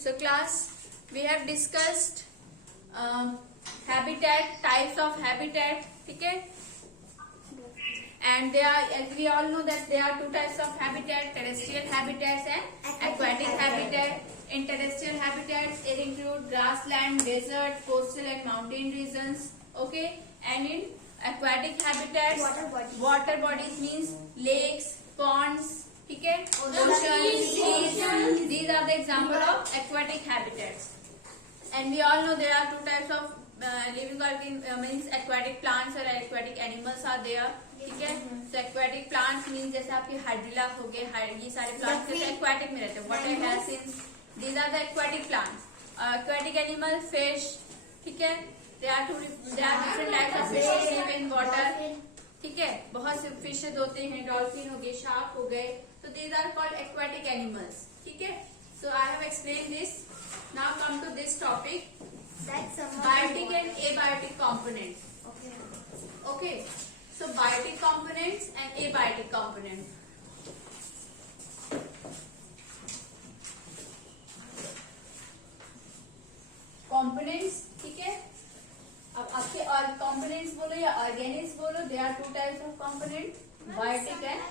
so class, we have discussed habitat, types of habitat. ठीक है, and there are, as we all know that there are two types of habitat: terrestrial habitats and aquatic habitat. In terrestrial habitats, it include grassland, desert, coastal and mountain regions. Okay, and in aquatic habitats, water bodies means lakes, ponds. ठीक है, oceans, seas. These are the example of aquatic habitats. And we all know there are two types of living organisms, means aquatic plants और aquatic animals are there. ठीक है, so aquatic plants means जैसे आपके hydrilla हो गए, ये सारे plants जैसे aquatic में रहते हैं. Water hyacinths, these are the aquatic plants. Aquatic animal, fish. ठीक है, there are different types of fishes live in water. ठीक है, बहुत से फिशेज होते हैं, डॉल्फिन हो गए, शार्क हो गए, तो these are called aquatic animals. ठीक है, so I have explained this. Now come to this topic, biotic and abiotic components. Okay, so biotic components and abiotic components. Components, ठीक है, अब आपके और components बोलो या ऑर्गेनिक्स बोलो, there are two types of components, biotic and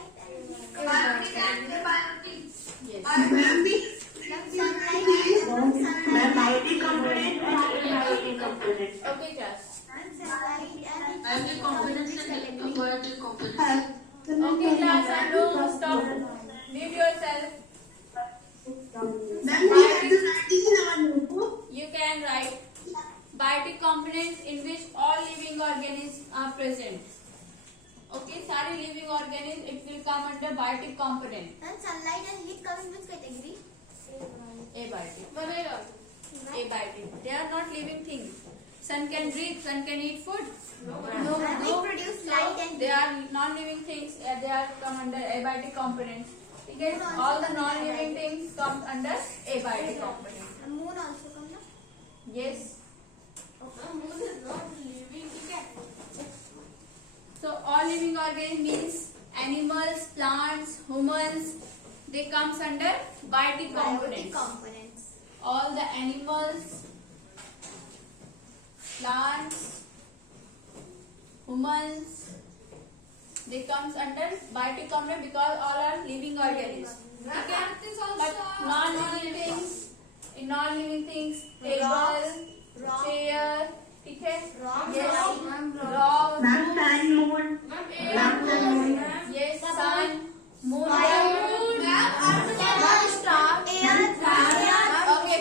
abiotic. Yes. Biotic component and abiotic component. Okay, class. Biotic components and abiotic components. Okay, class. I know. Stop. Mute yourself. Ma'am, we have to write this in our notebook. You can write biotic components in which all living organisms are present. Okay, सारे living organisms, it will come under biotic component. And sunlight and heat come in which category? Abiotic. Abiotic. They are not living things. Sun can breathe. Sun can eat food. No. They produce light and They are non-living things. They are come under abiotic components. Okay, all the non-living things come under abiotic component. moon also come, no? Yes. Moon is not living. So all living organisms means animals, plants, humans. They comes under biotic components. Components. All the animals, plants, humans, they comes under biotic component because all are living organisms. Okay? But non-living things, in non-living things, table, chair, ठीक है? Yes, rock, Ma'am, sun, moon. yes, sun, moon, Star. Okay.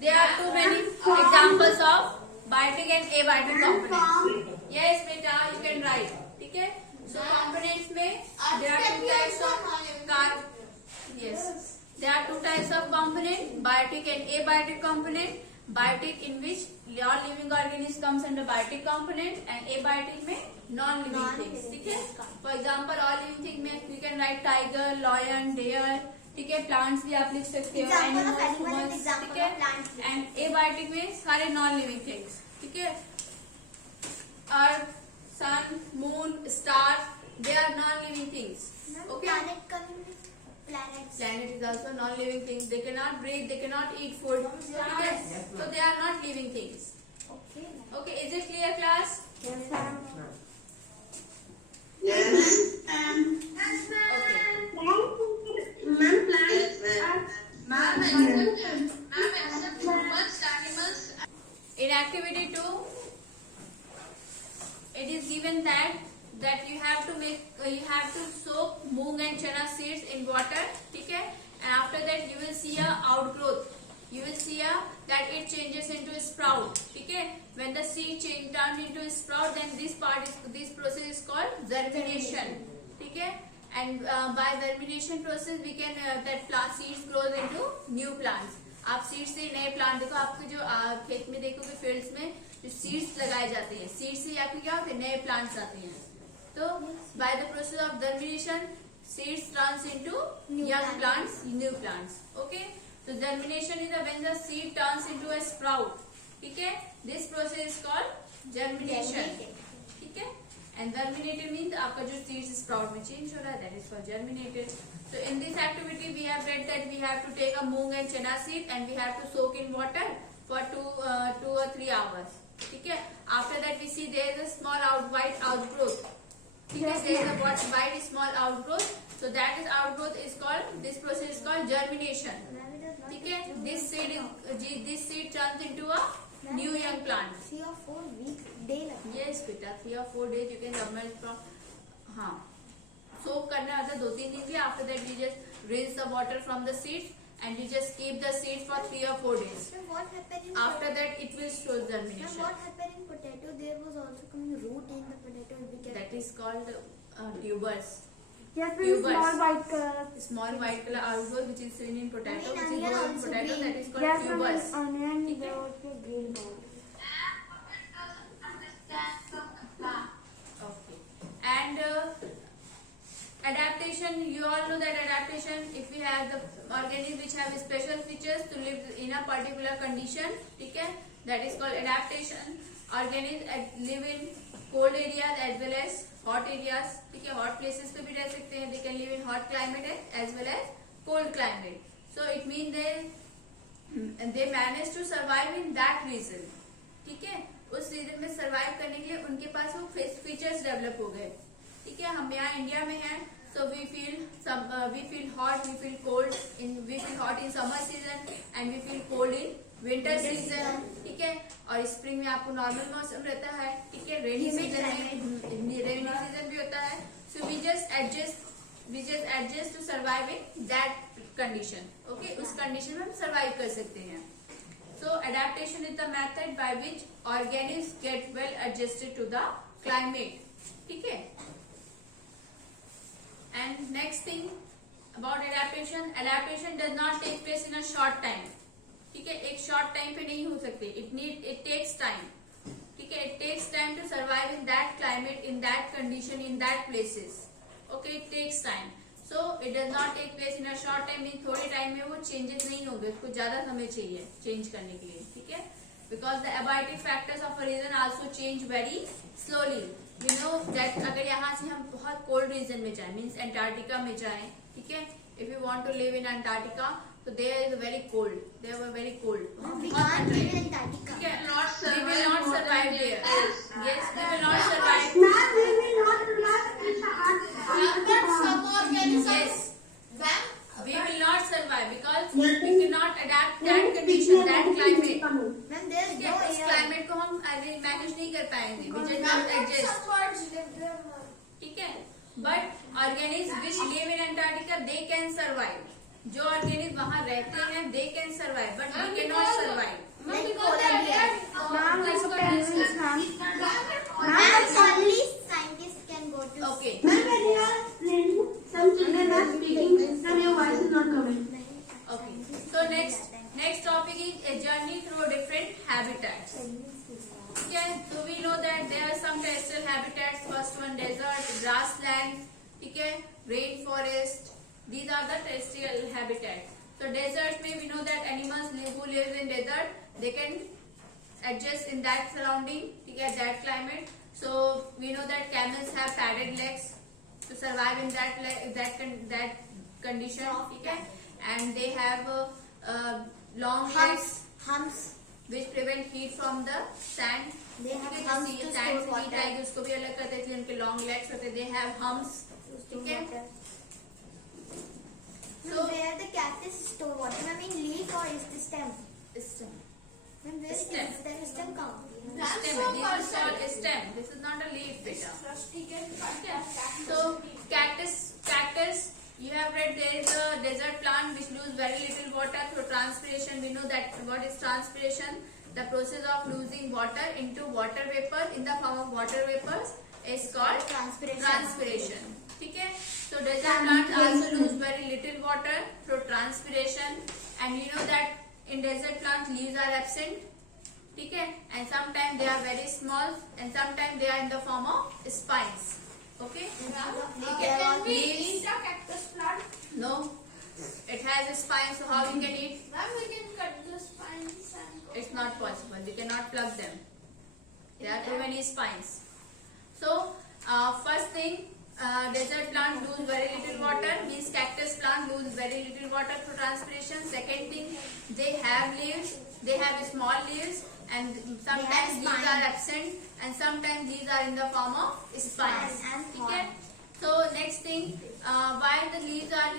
There are too many examples of biotic and abiotic components. Yes, beta, you can write. ठीक है? So components में there are two types of yes, there are two types of component, biotic and abiotic component. Biotic in which all living organisms comes under biotic component and abiotic में non-living things. ठीक है? For example, all living things में you can write tiger, lion, deer. ठीक है, plants भी आप लिख सकते हो, एनिमल्स, ह्यूमंस. ठीक है, एंड एबायोटिक में सारे नॉन लिविंग थिंग्स. ठीक है, earth, sun, moon, star, they are non living things. Okay, Planet come in which planets? planet is also non living things. They cannot breathe, they cannot eat food. ठीक है, so they are not living things. Okay. Okay, is it clear, class? Yes, ma'am. Yes. Okay. Ma'am, plants. Ma'am, except humans, animals. In activity 2, it is given that you have to soak moong and chana seeds in water. ठीक है, and after that you will see a outgrowth. You will see that it changes into a sprout. ठीक है, when the seed turns into a sprout, then this process is called germination. ठीक है, and by germination process we can that plant seeds grows into new plants. आप seeds से नए plant देखो, आपके जो खेत में देखोगे फील्ड्स में जो सीड्स लगाए जाते हैं, सीड्स से आपके क्या होते हैं, नए प्लांट्स आते हैं. तो by the process of germination seeds turns into young plants, new plants. Okay, तो germination is when the seed turns into a sprout. ठीक है, this process is called germination. ठीक है, and germinated means आपका जो seeds sprout में change हो रहा है, that is called germinated. So in this activity we have read that we have to take a moong and chana seed and we have to soak in water for 2 or 3 hours. ठीक है. After that we see there is a small white outgrowth. ठीक है. There is a white small outgrowth. So that is outgrowth is called, this process is called germination. ठीक है. This seed turns into a new young plant. 3 or 4 weeks day लगता है. Yes बेटा, 3 or 4 days you can emerge from. हाँ. सोक करना होता है 2-3 दिन भी. After that you just rinse the water from the seeds and you just keep the seeds for 3 or 4 days. So what happened in After that it will show Now germination. what happened in potato? There was also coming root in the potato. We get That is called tubers. Yes, Tubers. small white color. Small white color outgrowth which is seen in potato, I mean, which is onion grown in also potato, green. that is called Yes, tubers. onion ठीक है? the green ball. Okay. And adaptation, you all know that adaptation, if we have the organisms which have special features to live in a particular condition, ठीक है, that is called adaptation. Organisms live in cold areas as well as hot areas, ठीक है, hot places पे भी रह सकते हैं. They can live in hot climate as well as cold climate. So it means they manage to survive in that region. ठीक है, उस रीजन में सरवाइव करने के लिए उनके पास वो फीचर्स डेवलप हो गए. ठीक है, हम यहाँ इंडिया में हैं, so we feel hot, we feel cold we feel hot in summer season and we feel cold in winter season. ठीक है, और स्प्रिंग में आपको नॉर्मल मौसम रहता है. ठीक है, रेनी सीजन में रेनी सीजन भी होता है. So we just adjust to survive in that condition. Okay, उस कंडीशन में हम सरवाइव कर सकते हैं. So adaptation is the method by which organisms get well adjusted to the climate. ठीक है. And next thing about adaptation does not take place in a short time. ठीक है, एक short time पे नहीं हो सकते. It takes time. ठीक है, it takes time to survive in that climate, in that condition, in that places. Okay, it takes time. So it does not take place in a short time. Mean थोड़े time में वो changes नहीं होंगे, उसको ज्यादा समय चाहिए change करने के लिए. ठीक है, because the abiotic factors of a region also change very slowly. We know that अगर यहाँ से हम बहुत cold region में जाएं, मीन्स अंटार्कटिका में जाएं, ठीक है, if you want to live in Antarctica, so there is very cold. They were very cold. we बहुत can't ठंड live है. in Antarctica. ठीक है, Not we will not survive survive more than there. this. Yes, we will not survive. Ma'am, we will not relax in the hot. Yes, we will not survive because we cannot adapt that condition, that climate. When there is ठीक no है, उस air. Climate को हम manage नहीं कर पाएंगे. We just not adjust. ठीक है, but organisms which live in Antarctica, they can survive. जो organisms वहाँ रहते हैं, they can survive, but we cannot survive. Like polar bear. Ma'am, like penguins, ma'am. And only scientists can go to. Okay. Ma'am, when you are playing, some children are speaking, then your voice is not coming. Okay. So next topic is a journey through different habitats. Okay. So we know that there are some terrestrial habitats. First one, desert, grassland. Okay. Rainforest. These are the terrestrial habitats. So desert में we know that animals who live in desert, they can adjust in that surrounding, ठीक है, that climate. So we know that camels have padded legs to survive in that condition, ठीक है, and they have long legs Humps. which prevent heat from the sand. They have ठीक है, humps जैसे to sand store से heat water. आएगी उसको भी अलग करते हैं, उनके long legs होते हैं, they have humps. ठीक है. So where the cactus store water? I mean leaf or is the stem? Stem. When where Stem. is the stem come? Stem. This is called a stem. This is not a leaf, beta. Okay. So cactus. You have read there is a desert plant which lose very little water through transpiration. We know that what is transpiration? The process of losing water into water vapor in the form of water vapors is called transpiration. ठीक है. So desert plants also lose very little water through transpiration, and you know that in desert plants leaves are absent. ठीक है, and sometimes they are very small and sometimes they are in the form of spines. Okay. ठीक है. Can we Leaves. a cactus plant? No, it has a spine, so how you can eat? Ma'am, we can cut the spines and It's not possible. You cannot plug them. There are too many spines. So First thing, desert plant lose very little water, means cactus plant lose very little water through transpiration. Second thing, they have leaves, they have small leaves, and sometimes leaves spines. are absent, and sometimes these are in the form of spines. And Okay. So next thing, why the leaves are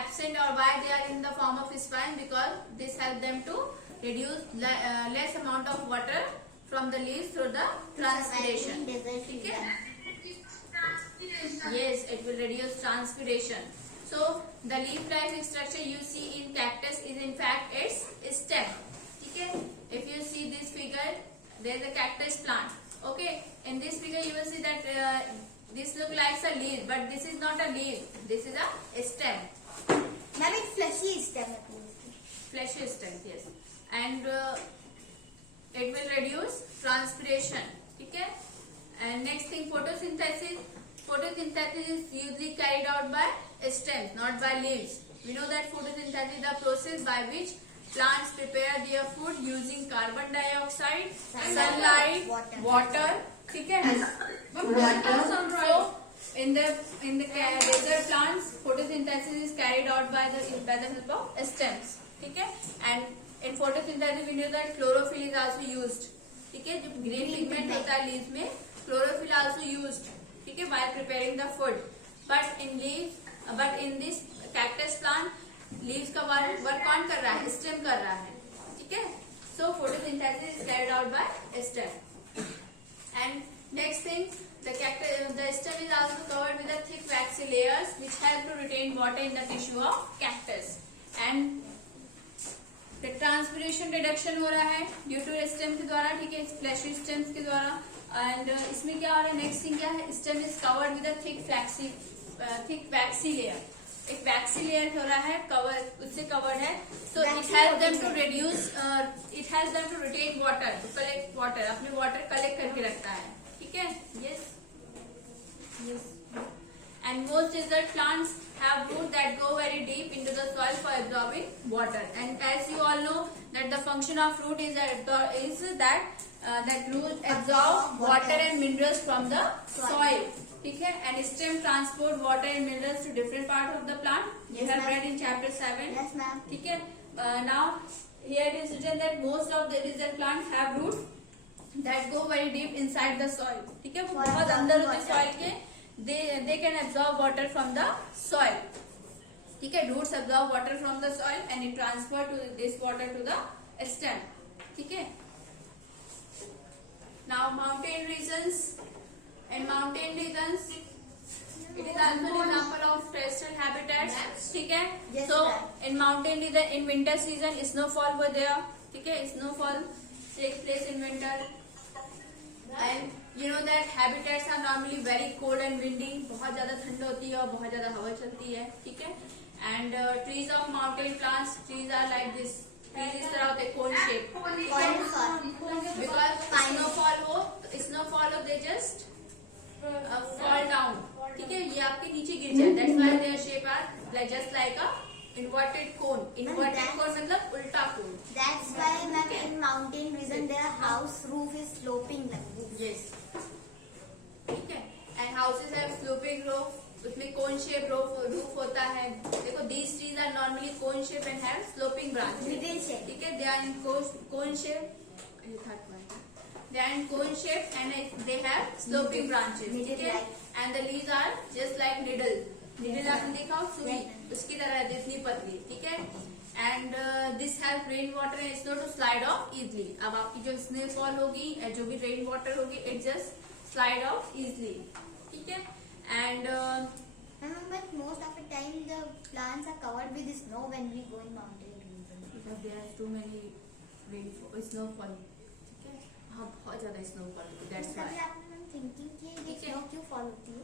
absent or why they are in the form of spine? Because this helps them to reduce less amount of water from the leaves through the transpiration. Okay. Yes, it will reduce transpiration. So the leaf-like structure you see in cactus is in fact its stem. Okay. If you see this figure, there is a cactus plant. Okay. In this figure, you will see that this looks like a leaf, but this is not a leaf. This is a stem. Ma'am, it's fleshy stem. Fleshy stem, yes. And it will reduce transpiration. Okay. And next thing, photosynthesis. Photosynthesis is usually carried out by stems, not by leaves. We know that photosynthesis is the process by which plants prepare their food using carbon dioxide, sunlight, water. Okay. So in the desert plants, photosynthesis is carried out by the help of stems. Okay. And in photosynthesis, we know that chlorophyll is also used. Okay. जो green pigment होता है leaves में, chlorophyll also used. ठीक है, while preparing the food. But in this cactus plant, leaves का work कौन कर रहा है? Stem कर रहा है. ठीक है. So photosynthesis is carried out by stem. And next thing, the stem is also covered with a thick waxy layers which help to retain water in the tissue of cactus. And the transpiration reduction हो रहा है due to stem के द्वारा. ठीक है, fleshy stems के द्वारा. And इसमें क्या हो रहा है? नेक्स्ट थिंग क्या है? Stem is covered with a thick waxy layer. एक वैक्सी लेयर हो रहा है, कवर उससे कवर्ड है. So it help them to reduce, it help them to retain water, to collect water. अपने वाटर कलेक्ट करके रखता है. ठीक है. Yes. And most desert plants have roots that go very deep into the soil for absorbing water. And as you all know that the function of root is that root absorb water and minerals from the soil. ठीक है. And stem transport water and minerals to different parts of the plant. You have read in chapter 7. Yes, ma'am. ठीक है. Now here it is written that most of the desert plants have roots that go very deep inside the soil. ठीक है. बहुत अंदर होते soil के. They can absorb water from the soil. ठीक है. Roots absorb water from the soil and it transfer to this water to the stem. ठीक है. Now mountain regions. In mountain regions, it is also an example of terrestrial habitats. ठीक है. Yes, So ma'am. in mountain region, in winter season, snowfall were there. ठीक है. Snowfall takes place in winter. And you know that habitats are normally very cold and windy. बहुत ज़्यादा ठंड होती है और बहुत ज़्यादा हवा चलती है. ठीक है. And trees of mountain plants, trees are like this. Trees इस तरह होते हैं, cone shape. Because snowfall हो, they just fall down. ठीक है. ये आपके नीचे गिर जाए. That's why their shape are like just like a inverted cone. Inverted cone मतलब उल्टा cone. That's why, ma'am, in mountain region their house roof is sloping like this. Yes. ठीक है. And houses have sloping roof. उसमें cone shape roof होता है. देखो, these trees are normally cone shape and have sloping branches. Middle shape. ठीक है. They are in cone shape. ये third point. They are in cone shape and they have sloping branches. ठीक है. And the leaves are just like needle. Needle आपने देखा हो, सुई उसकी तरह है, इतनी पतली. ठीक है. And this help rain water and snow to slide off easily. अब आपकी जो snowfall होगी, जो भी rain water होगी, it just slide off easily. ठीक है. And But most of the time the plants are covered with snow when we go in mountain region. because there are too many snowfall. ठीक है. हाँ, बहुत ज्यादा snowfall होती है. That's कभी why. आपने मैम थिंकिंग की ये ठीक है. स्नो क्यों फॉल होती है?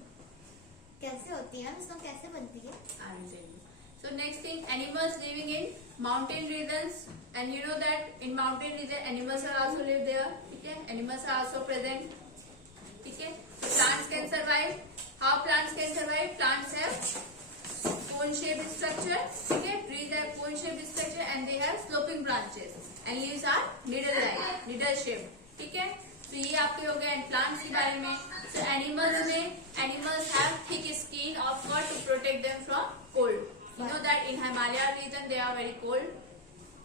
कैसे होती है? स्नो कैसे बनती है? I will tell you. So next thing, animals living in mountain regions, and you know that in mountain region animals are also live there. ठीक है. Animals are also present. ठीक है. So plants can survive. How plants can survive? Plants have cone shaped structure. ठीक है. Trees have cone shaped structure and they have sloping branches. And leaves are needle shaped. ठीक है. तो ये आपके हो गए प्लांट्स के बारे में. So animals have thick skin of fur to protect them from cold. You know that in Himalaya region they are very cold.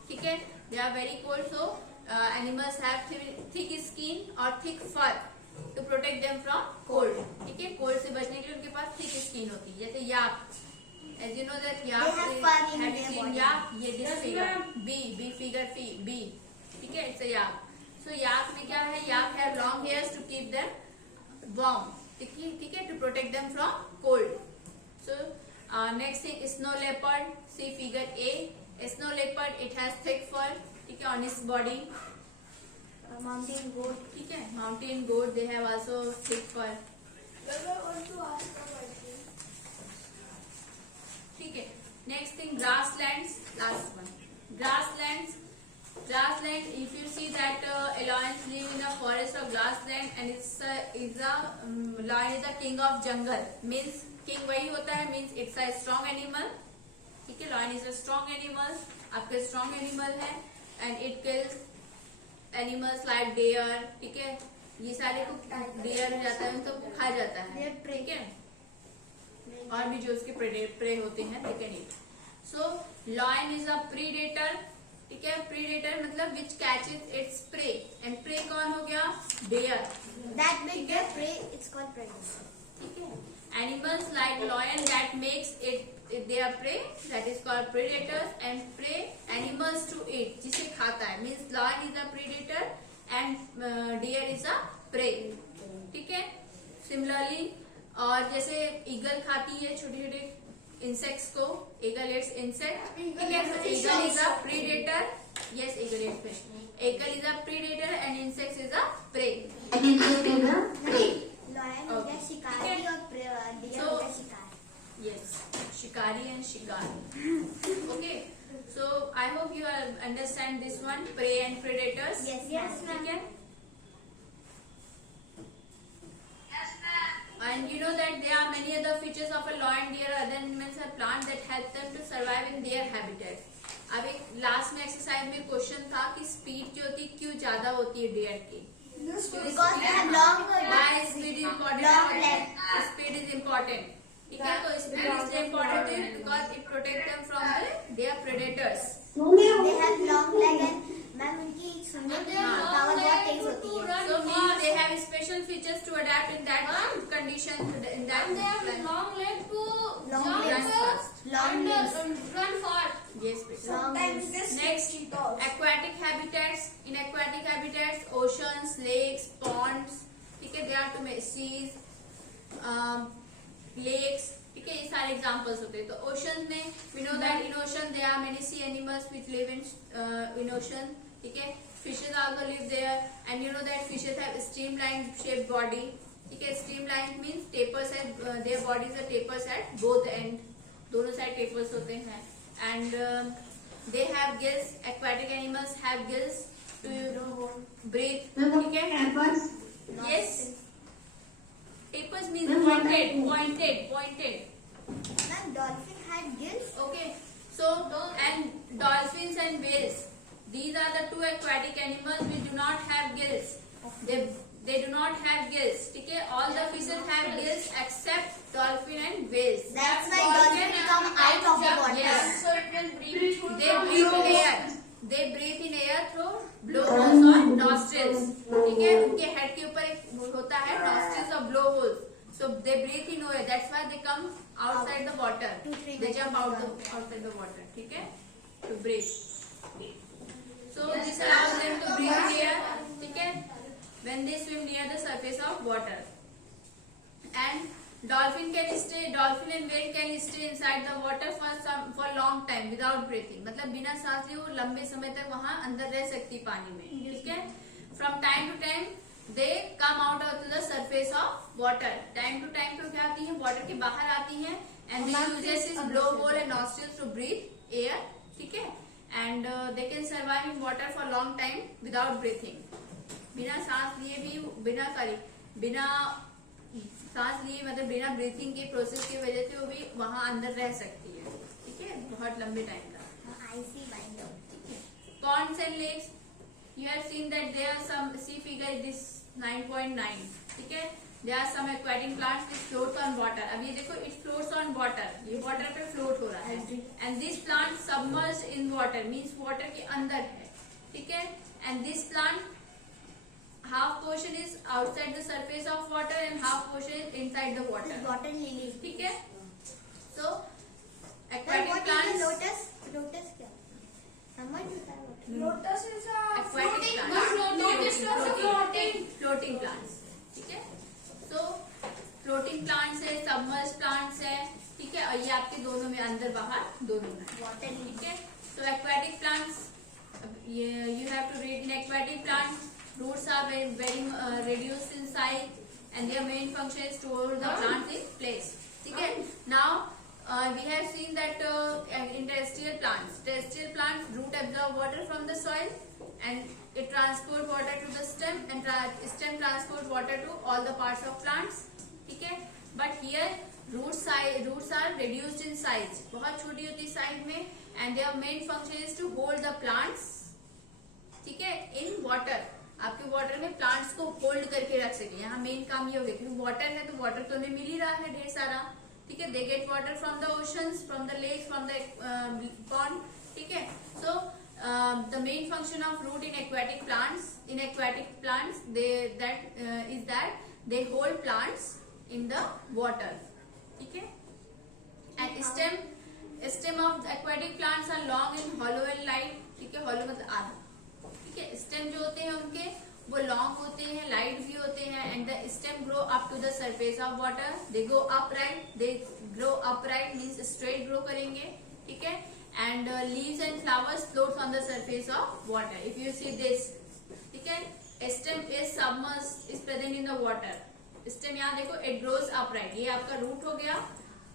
ठीक है, they are very cold. So animals have thick skin or thick fur to protect them from cold. ठीक है, cold से बचने के लिए उनके पास thick skin होती है. जैसे yak, as you know that yak They have fur in have their seen body. yak. ये this figure B figure B. ठीक है, it's a yak. So yak में क्या है? Yak have long hairs to keep them warm. ठीक है, to protect them from cold. So next thing, snow leopard. See figure A. Snow leopard, it has thick fur. ठीक है, on its body. Mountain goat. ठीक है, mountain goat, they have also thick fur. But I want to ask a question. ठीक है, next thing, grasslands. Last one, grasslands. Grassland, if you see that lions live in a forest or grassland, and lion is the king of jungle. Means king वही होता है, means it's a strong animal. ठीक है, lion is a strong animal. आपके strong animal है, and it kills animals like deer. ठीक है, ये सारे को deer हो जाता है, उनको खा जाता है. ठीक है, और भी जो उसके प्रे होते हैं, they can eat. So lion is a predator. ठीक है, प्रीडेटर मतलब which catches its prey, and prey कौन हो गया? Deer. That big their prey, it's called predator. ठीक है, animals like lion that makes it their prey, that is called predators, and prey animals to eat, जिसे खाता है. Means lion is a predator and deer is a prey. ठीक है, similarly, और जैसे eagle खाती है छोटे छोटे इंसेक्ट्स को, eagle eats insect. ठीक है, so eagle is a predator. Yes, eagle eats fish. Eagle is a predator and insect is a prey. And insect is a prey. Lion हो गया शिकारी और deer So- हो गया शिकार. Yes, shikari and shikari. Okay, so I hope you all understand this one, prey and predators. Yes, ठीक है. And you know that there are many other features of a lion, deer, other animals or plants that help them to survive in their habitat. अब एक last में exercise में question था कि speed जो होती है क्यों ज्यादा होती है डेयर की? Because they have long speed important long है. legs. Speed is important. ठीक है, तो स्पीड इसलिए इम्पोर्टेंट है because it protect them from their predators. They have long leg and ma'am उनकी सुनने की पावर बहुत तेज होती है. So means they have special features to adapt in that condition, in that And they have climate. long leg to Long jump legs. Run fast. Long and legs. run fast. Yes, please. Long Sometimes legs. they Next, cheetahs. aquatic habitats. In aquatic habitats, oceans, lakes, ponds. ठीक है, there are two seas, lakes. ठीक है, ये सारे examples होते हैं. तो ocean में we know that in ocean there are many sea animals which live in ocean. ठीक है, fishes also live there, and you know that fishes have streamlined shaped body. ठीक है, streamlined means tapers at their bodies are tapers at both end. दोनों side tapers होते हैं. And they have gills. Aquatic animals have gills to breathe. ठीक है, yes. Tapers means pointed. Ma'am, dolphin had gills. Okay, so and dolphins and whales, these are the two aquatic animals which do not have gills. They do not have gills. ठीक है, all the fishes have gills except dolphin and whales. That's why dolphin come out of the water. Yes. So it can breathe through They the breathe in air. They breathe in air through blowholes or nostrils. ठीक है, उनके head के ऊपर एक होता है nostrils or blowholes. So they breathe in air. That's why they come outside the water. They jump outside the water. ठीक है, to breathe. So this allows them to breathe in air. ठीक है, when they swim near the surface of water. And dolphin and whale can stay inside the water for long time without breathing. मतलब बिना सांस लिए वो लंबे समय तक वहाँ अंदर रह सकती पानी में. ठीक है, from time to time they come out to the surface of water. Time to time तो क्या आती हैं, water के बाहर आती हैं, and they uses his blowhole and nostrils to breathe air. ठीक है, and they can survive in water for long time without breathing. बिना सांस लिए भी बिना सांस लिए मतलब बिना ब्रीथिंग के प्रोसेस की वजह से वो भी वहां अंदर रह सकती है. ठीक है, बहुत लंबे टाइम का. I see binder. Ponds and lakes, you have seen that there are some, see figure this 9.9. ठीक है. There are some aquatic plants which float on water. अब ये देखो, it floats on water. ये water पे float हो रहा है. And this plant submerged in water means water के अंदर है. ठीक है. And this plant half portion is outside the surface of water and half portion is inside the water. Water lily. ठीक है. So But aquatic what is plants. the lotus? Lotus क्या? समझ नहीं आया what? Lotus is a Aquatic floating plants. plant. Lotus is a floating. Floating plants. ठीक है. सो floating plants है, submerge plants है. ठीक है. और ये आपके दोनों में अंदर बाहर दोनों में है. Water lily. ठीक है. So aquatic plants, you have to read in aquatic plants. Roots are very reduced in size and their main function is to hold the plants in place. ठीक है. Now we have seen that in terrestrial plants root absorb water from the soil and it transport water to the stem and stem transport water to all the parts of plants. ठीक है. But here roots are reduced in size, बहुत छोटी होती size में, and their main function is to hold the plants. ठीक है. in water, आपके water में प्लांट्स को होल्ड करके रख सके. यहाँ मेन काम ये हो गया क्योंकि वाटर है तो वाटर तो उन्हें मिल ही रहा है ढेर सारा. ठीक है. They get water from the oceans, from the lakes, from the pond. ठीक है. So the main function of root in aquatic plants is that they hold plants in the water. ठीक है. And stem of the aquatic plants are long and hollow and light. ठीक है. hollow मतलब आधा. ठीक है. स्टेम जो होते हैं उनके वो लॉन्ग होते हैं, लाइट भी होते हैं. And the stem grow up to the surface of water. They grow upright means straight grow करेंगे. ठीक है. And leaves and flowers float on the surface of water. If you see this, ठीक है. Stem is submerged, is present in the water. Stem यहाँ देखो, it grows upright. ये आपका root हो गया.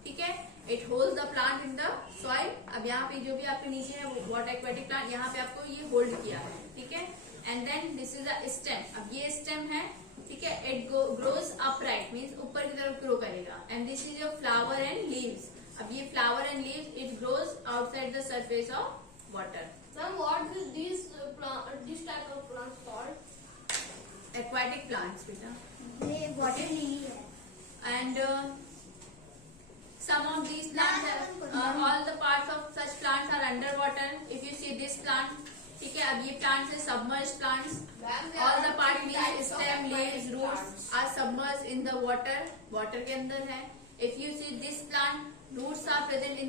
ठीक है. It hold the plant in the soil. अब यहाँ पे जो भी आपके नीचे है वो वाटर एक्वाटिक प्लांट, यहाँ पे आपको ये होल्ड किया है. ठीक है. And then this is the stem. अब ये स्टेम है. ठीक है. इट ग्रोज अपराइट मीन्स ऊपर की तरफ ग्रो करेगा. And this is your flower and leaves. अब ये flower and leaves it grows outside the surface of water. Ma'am, what is this type of plants called? Aquatic plants बेटा. ये water lily है. And some of these plants all the parts of such plants are underwater. If you see this plant, ठीक है. अब ये plants है submerged plants. All the part means stem, leaves, roots are submerged in the water. Water के अंदर है. If you see this plant, roots are present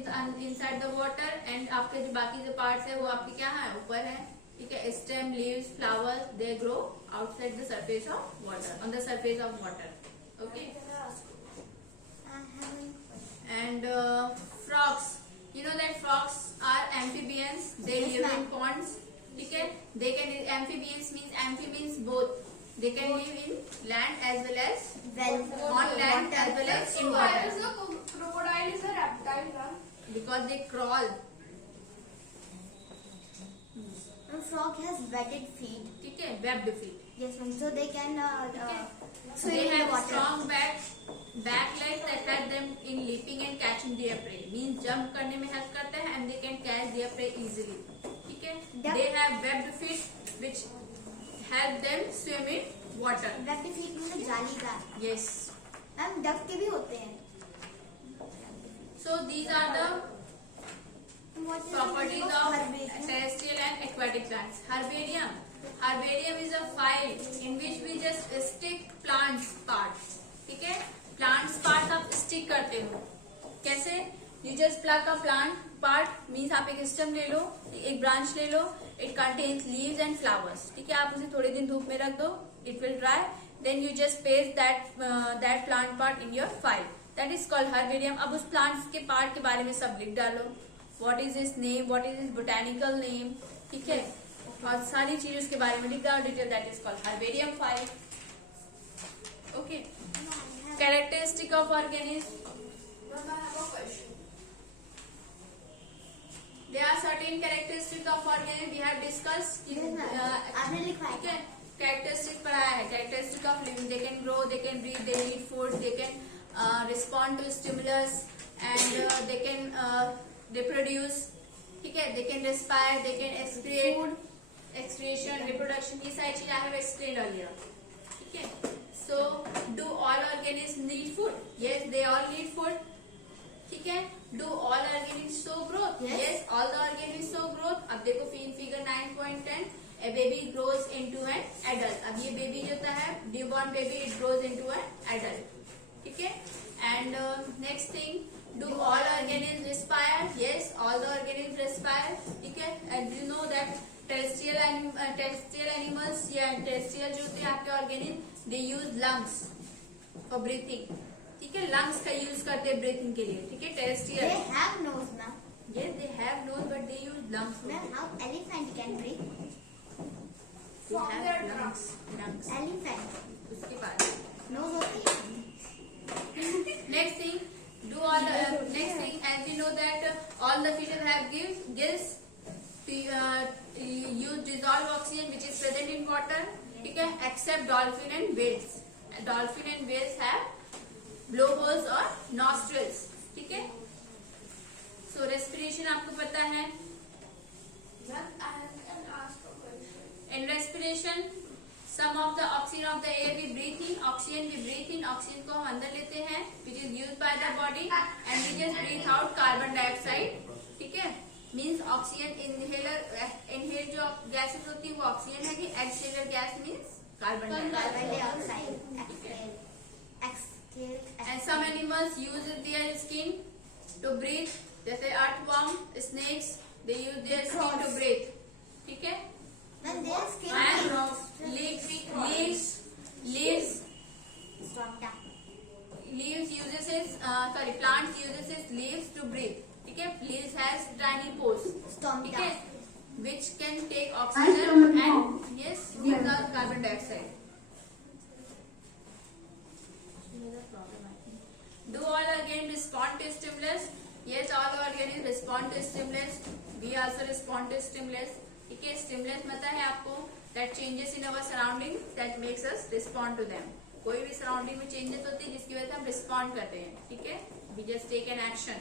inside the water and आपके जो बाकी जो parts है वो आपके क्या है, ऊपर है. ठीक है. Stem, leaves, flowers, they grow outside the surface of water, on the surface of water. Okay. I haven't. And frogs, you know that frogs are amphibians. They Yes, live in ma'am. ponds. ठीक है. They can, amphibians means amphi means both. They can live in land as well as Well, on land as well as in So why is water the crocodile is a reptile, ma'am? because they crawl. a frog has webbed feet. ठीक है. webbed feet. Yes, ma'am. So they can Okay. swim They in the have water. strong back legs that help them in leaping and catching their prey. Means jump करने में help करता है and they can catch their prey easily. ठीक है. Duck- They have webbed feet which help them swim in water. Webbed feet मतलब जालीदार. Yes. Ma'am duck के भी होते हैं. So these are the What is the properties meaning of herbarium? terrestrial and aquatic plants. Herbarium is a file in which we just stick plants parts. ठीक है. Plants part आप stick करते हो. कैसे? You just pluck a plant part means आप एक stem ले लो, एक branch ले लो. It contains leaves and flowers. ठीक है. आप उसे थोड़े दिन धूप में रख दो. It will dry. Then you just paste that plant part in your file. That is called herbarium. अब उस plants के part के बारे में सब लिख डालो. What is his name? What is his botanical name? ठीक है. और सारी चीज उसके बारे में लिख डालो detail. That is called herbarium file. Okay. Characteristic of organism. Ma'am, I have a question. There are certain characteristics of organism we have discussed. Yes, ma'am. आपने लिखा ठीक है. है. Characteristic पढ़ाया है. Characteristic of living. They can grow. They can breathe. They eat food. They can respond to stimulus and they can reproduce. ठीक है. They can respire. They can excrete. Excretion, reproduction. ये सारी चीजें I have explained earlier. ठीक ठीक है. So do all organisms need food? Yes, they all need food. ठीक है. Do all organisms show growth? Yes, all the organisms show growth. अब देखो figure 9.10, a baby grows into an adult. अब ये baby जो होता है newborn baby, it grows into an adult. ठीक है. And next thing, do all organisms respire? Yes, all the organisms respire. ठीक है. And you know that terrestrial animals या terrestrial जो होते हैं आपके organisms, they use lungs for breathing. ठीक है. lungs का यूज करते हैं breathing के लिए. ठीक है. terrestrial. They have nose now. Yes, they have nose, but they use lungs. Ma'am, how elephant can breathe? They From have their lungs. Lungs. Elephant. उसके बाद Nose होती है. next thing, do all the next thing, as you know that all the fetus have gills to use dissolved oxygen which is present in water. ठीक है. except dolphin and whales. Dolphin and whales have blowholes or nostrils. ठीक है. so respiration आपको पता है. Ma'am, I can ask a question. in respiration some of the oxygen of the air we breathe in, oxygen we breathe in, oxygen को हम अंदर लेते हैं which is used by the body, and we just breathe out carbon dioxide. ठीक है. means oxygen inhale जो gases होती है वो oxygen है कि exhaler gas means carbon dioxide. Carbon dioxide. Exhale. Exhale. And some animals use their skin to breathe, जैसे earthworm, snakes, they use their skin to breathe. ठीक है. When their skin and leaves Stomata. plants uses its leaves to breathe. ठीक है. leaves has tiny pores. ठीक Stomata. है. which can take oxygen and yes give the carbon dioxide. do all organisms respond to stimulus? Yes, all organisms respond to stimulus. We also respond to stimulus. ठीक है. stimulus मतलब है आपको that changes in our surrounding that makes us respond to them. कोई भी surrounding में changes होती है जिसकी वजह से हम रिस्पॉन्ड करते हैं. ठीक है. we just take an action.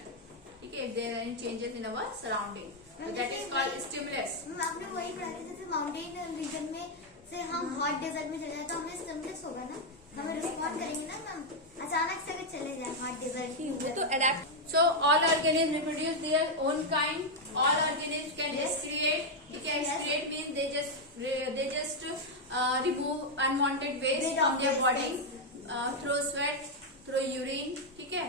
ठीक है. if there are any changes in our surrounding, so that is called stimulus. Ma'am आपने वही पढ़ा था जैसे माउंटेन रीजन में से हम हॉट डेजर्ट में चले जाए तो हमें स्टिमुलस होगा ना, हमें रिस्पॉन्ड करेंगे ना मैम. अचानक से अगर चले जाए हॉट डेजर्ट तो adapt. So all organisms reproduce their own kind. All organisms can excrete. ठीक है. excrete means they just remove unwanted waste from their body through sweat, through urine. ठीक है.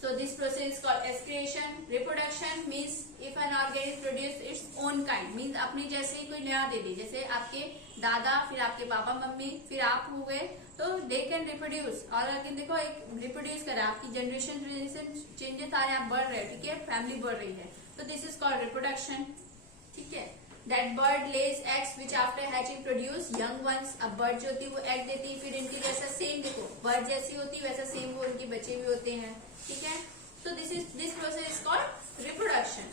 so this process is called excretion. reproduction means if an organism produce its own kind, means अपने जैसे ही कोई नया दे दे, जैसे आपके दादा, फिर आपके पापा मम्मी, फिर आप हो गए, तो दे कैन रिप्रोड्यूस. और अगर देखो एक रिप्रोड्यूस करा, आपकी जनरेशन चेंजेस आ रहे हैं, आप बढ़ रहे हैं. ठीक है. फैमिली बढ़ रही है, तो दिस इज कॉल्ड रिप्रोडक्शन. ठीक है. That bird Lay's eggs which after hatching produce young ones. अब बर्ड जो होती है वो एग देती है, फिर इनकी जैसा सेम देखो बर्ड जैसी होती है वैसा सेम वो इनके बच्चे भी होते हैं. ठीक है. तो this process is called reproduction.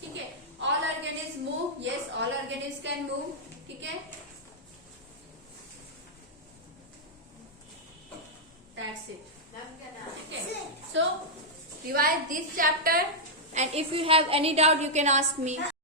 ठीक है. All organism move. Yes, all organism can move. ठीक है. That's it. Ma'am, can I ask? Okay. So revise this chapter, and if you have any doubt, you can ask me.